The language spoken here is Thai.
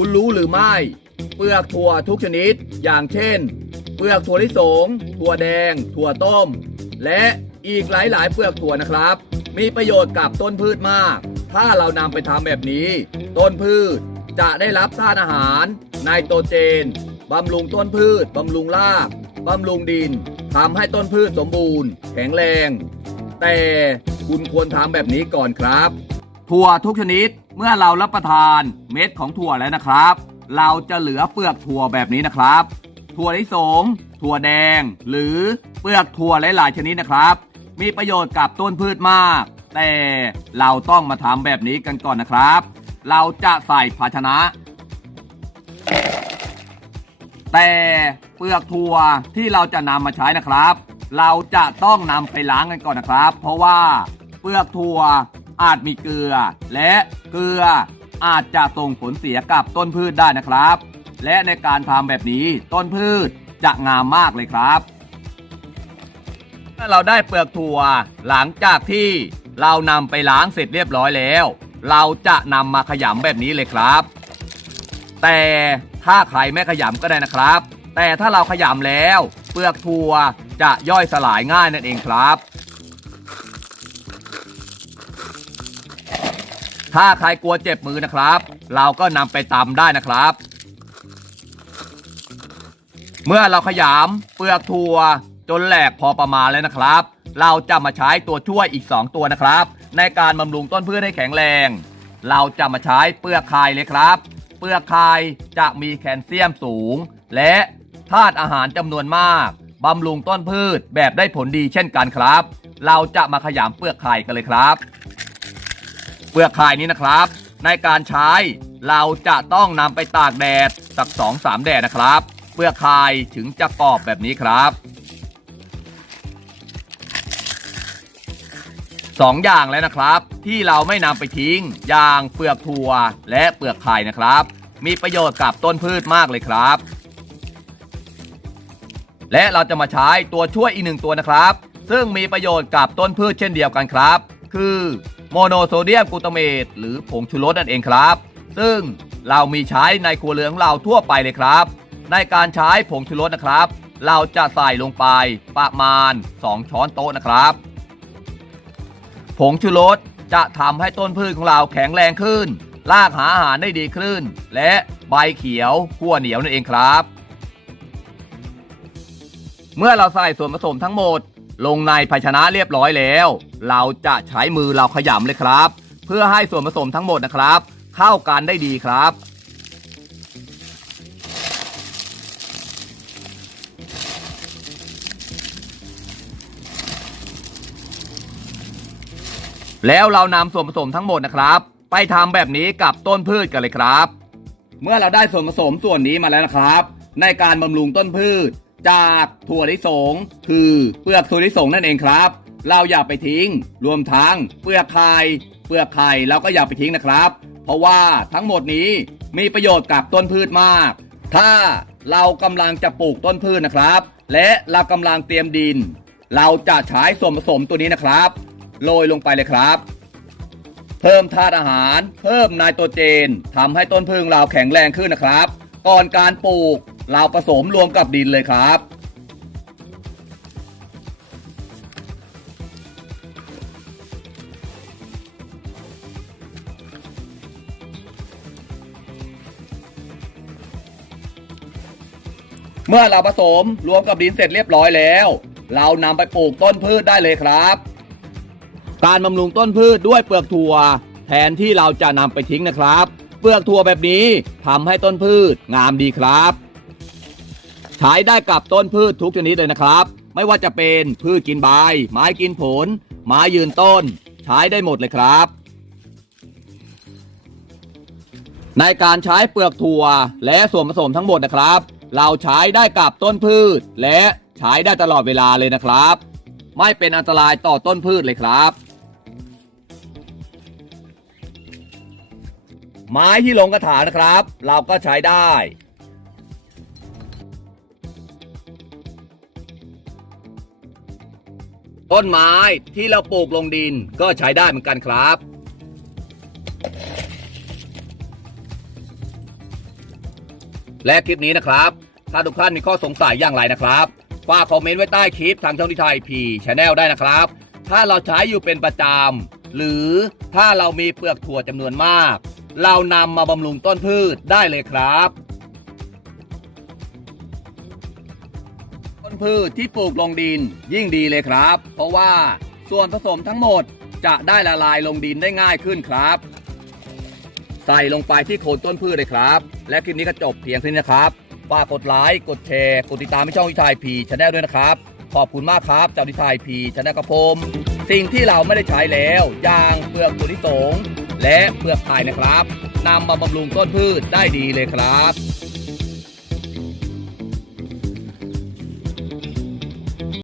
คุณรู้หรือไม่ เปลือกถั่วทุกชนิด อย่างเช่น เปลือกถั่วลิสง ถั่วแดง ถั่วต้ม และอีกหลายๆ เปลือกถั่วนะครับ มีประโยชน์กับต้นพืชมาก ถ้าเรานำไปทำแบบนี้ ต้นพืชจะได้รับธาตุอาหารไนโตรเจนบำรุงต้นพืชบำรุงรากบำรุงดินทำให้ต้นพืชสมบูรณ์ แข็งแรง แต่คุณควรทำแบบนี้ก่อนครับ ถั่วทุกชนิด เมื่อเรารับประทานเม็ดของถั่วแล้วนะครับ เราจะเหลือเปลือกถั่วแบบนี้นะครับ ถั่วลิสง ถั่วแดง หรือเปลือกถั่วหลายๆชนิดนะครับ มีประโยชน์กับต้นพืชมาก แต่เราต้องมาทำแบบนี้กันก่อนนะครับ เราจะใส่ภาชนะ แต่เปลือกถั่วที่เราจะนำมาใช้นะครับ เราจะต้องนำไปล้างกันก่อนนะครับ เพราะว่าเปลือกถั่ว อาจมีเกลือ และเกลืออาจจะส่งผลเสียกับต้นพืชได้นะครับ และในการทำแบบนี้ต้นพืชจะงามมากเลยครับถ้าเราได้เปลือกถั่วหลังจากที่เรานำไปล้างเสร็จเรียบร้อยแล้ว เราจะนำมาขยำแบบนี้เลยครับ แต่ถ้าใครไม่ขยำก็ได้นะครับ แต่ถ้าเราขยำแล้ว เปลือกถั่วจะย่อยสลายง่ายนั่นเองครับ ถ้าใครกลัวเจ็บมือนะครับ เราก็นำไปตำได้นะครับ เมื่อเราขยำเปลือกถั่วจนแหลกพอประมาณแล้วนะครับ เราจะมาใช้ตัวช่วยอีก 2 ตัวนะครับ ในการบำรุงต้นพืชให้แข็งแรง เราจะมาใช้เปลือกไข่เลยครับ เปลือกไข่จะมีแคลเซียมสูง และธาตุอาหารจำนวนมากบำรุงต้นพืชแบบได้ผลดีเช่นกันครับ เราจะมาขยำเปลือกไข่กันเลยครับ เปลือกไข่นี้นะครับ ในการใช้เราจะต้องนำไปตากแดดสักสองสามแดดนะครับ เปลือกไข่ถึงจะกรอบแบบนี้ครับสองอย่างแล้วนะครับ ที่เราไม่นำไปทิ้ง อย่างเปลือกถั่วและเปลือกไข่นะครับ มีประโยชน์กับต้นพืชมากเลยครับ และเราจะมาใช้ตัวช่วยอีกหนึ่งตัวนะครับ ซึ่งมีประโยชน์กับต้นพืชเช่นเดียวกันครับ คือ โมโนโซเดียมกลูตาเมตหรือผงชูรสนั่นเองครับ ซึ่งเรามีใช้ในครัวเรือนของเราทั่วไปเลยครับ ในการใช้ผงชูรสนะครับ เราจะใส่ลงไปประมาณ 2 ช้อนโต๊ะนะครับ ผงชูรสจะทำให้ต้นพืชของเราแข็งแรงขึ้นรากหาอาหารได้ดีขึ้น และใบเขียวขั้วเหนียวนั่นเองครับ เมื่อเราใส่ส่วนผสมทั้งหมด ลงในภาชนะเรียบร้อยแล้ว เราจะใช้มือเราขยำเลยครับ เพื่อให้ส่วนผสมทั้งหมดนะครับ เข้ากันได้ดีครับ แล้วเรานำส่วนผสมทั้งหมดนะครับ ไปทำแบบนี้กับต้นพืชกันเลยครับ เมื่อเราได้ส่วนผสมส่วนนี้มาแล้วนะครับ ในการบำรุงต้นพืช จากถั่วลิสง คือเปลือกถั่วลิสงนั่นเองครับ เราอย่าไปทิ้ง รวมทั้งเปลือกไข่เปลือกไข่เราก็อย่าไปทิ้งนะครับ เพราะว่าทั้งหมดนี้มีประโยชน์กับต้นพืชมาก ถ้าเรากำลังจะปลูกต้นพืชนะครับ และเรากำลังเตรียมดิน เราจะใช้ส่วนผสมตัวนี้นะครับ โรยลงไปเลยครับ เพิ่มธาตุอาหาร เพิ่มไนโตรเจนทำให้ต้นพึ่งเราแข็งแรงขึ้นนะครับ ก่อนการปลูก เราผสมรวมกับดินเลยครับ เมื่อเราผสมรวมกับดินเสร็จเรียบร้อยแล้ว เรานำไปปลูกต้นพืชได้เลยครับการบำรุงต้นพืชด้วยเปลือกถั่ว แทนที่เราจะนำไปทิ้งนะครับ เปลือกถั่วแบบนี้ทำให้ต้นพืชงามดีครับ ใช้ได้กับต้นพืชทุกชนิดเลยนะครับ ไม่ว่าจะเป็นพืชกินใบ ไม้กินผล ไม้ยืนต้น ใช้ได้หมดเลยครับ ในการใช้เปลือกถั่วและส่วนผสมทั้งหมดนะครับ เราใช้ได้กับต้นพืช และใช้ได้ตลอดเวลาเลยนะครับ ไม่เป็นอันตรายต่อต้นพืชเลยครับ ไม้ที่ลงกระถางนะครับ เราก็ใช้ได้ ต้นไม้ที่เราปลูกลงดินก็ใช้ได้เหมือนกันครับ และคลิปนี้นะครับ ถ้าทุกท่านมีข้อสงสัยอย่างไรนะครับฝากคอมเมนต์ไว้ใต้คลิปทางช่องทีไทยพีชแนลได้นะครับ ถ้าเราใช้อยู่เป็นประจำหรือถ้าเรามีเปลือกถั่วจำนวนมาก เรานำมาบำรุงต้นพืชได้เลยครับ นพืชที่ปลูกลงดินยิ่งดีเลยครับ เพราะว่าส่วนผสมทั้งหมดจะได้ละลายลงดินได้ง่ายขึ้นครับ ใส่ลงไปที่โคนต้นพืชเลยครับ และคลิปนี้ก็จบเพียงเท่านี้นะครับฝากกดไลค์กดแชร์กดติดตามให้ช่องวิทยพีชแนลด้วยนะครับ ขอบคุณมากครับเจ้าวิทยพีชแนลกระผมสิ่งที่เราไม่ได้ใช้แล้วอย่างเปลือกถั่วลิสงและเปลือกไข่นะครับนำมาบำรุงต้นพืชได้ดีเลยครับ